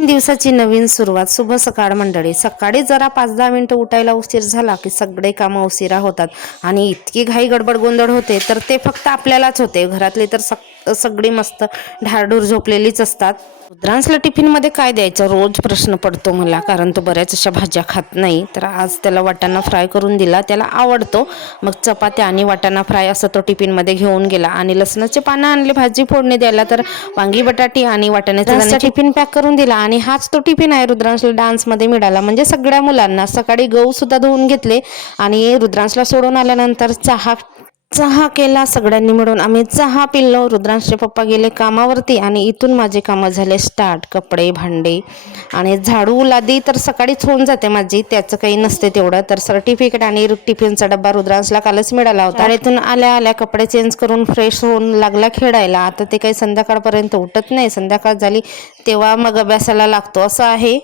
3 दिवसाची नवीन सुरुवात. शुभ सकाळ मंडळी. सकाळी जरा 5-10 मिनिटं उठायला उशीर झाला की सगळे कामं उशिरा होतात आणि इतकी घाई गडबड गोंधळ होते तर ते फक्त आपल्यालाच होते. घरातली तर सगळी मस्त ढारढूर झोपलेलीच असतात. रुद्रांशला टिफिनमध्ये काय द्यायचं रोज प्रश्न पडतो मला, कारण तो बऱ्याच अशा भाज्या खात नाही. तर आज त्याला वाटाणा फ्राय करून दिला, त्याला आवडतो. मग चपात्या आणि वाटाणा फ्राय असं तो टिफिनमध्ये घेऊन गेला आणि लसणाचे पानं आणले भाजी फोडणी द्यायला, तर वांगी बटाटी आणि वाटाण्याचा टिफिन पॅक करून दिला. आणि हाच तो टिफिन आहे रुद्रांशला डान्समध्ये मिळाला. म्हणजे सगळ्या मुलांना सकाळी गहू सुद्धा धुवून घेतले आणि रुद्रांशला सोडून आल्यानंतर चहा केला सगळ्यांनी मिळून. आम्ही चहा पिलो. रुद्रांशचे पप्पा गेले कामावरती आणि इथून माझे कामं झाले स्टार्ट. कपडे, भांडे आणि झाडू लादी तर सकाळीच होऊन जाते माझी, त्याचं काही नसते तेवढं. तर सर्टिफिकेट आणि टिफिनचा डब्बा रुद्रांशला कालच मिळाला होता. शाळेतून आल्या आल्या कपडे चेंज करून फ्रेश होऊन लागला खेळायला. आता ते काही संध्याकाळपर्यंत उठत नाही, संध्याकाळ झाली तेव्हा मग अभ्यासाला लागतो असं आहे.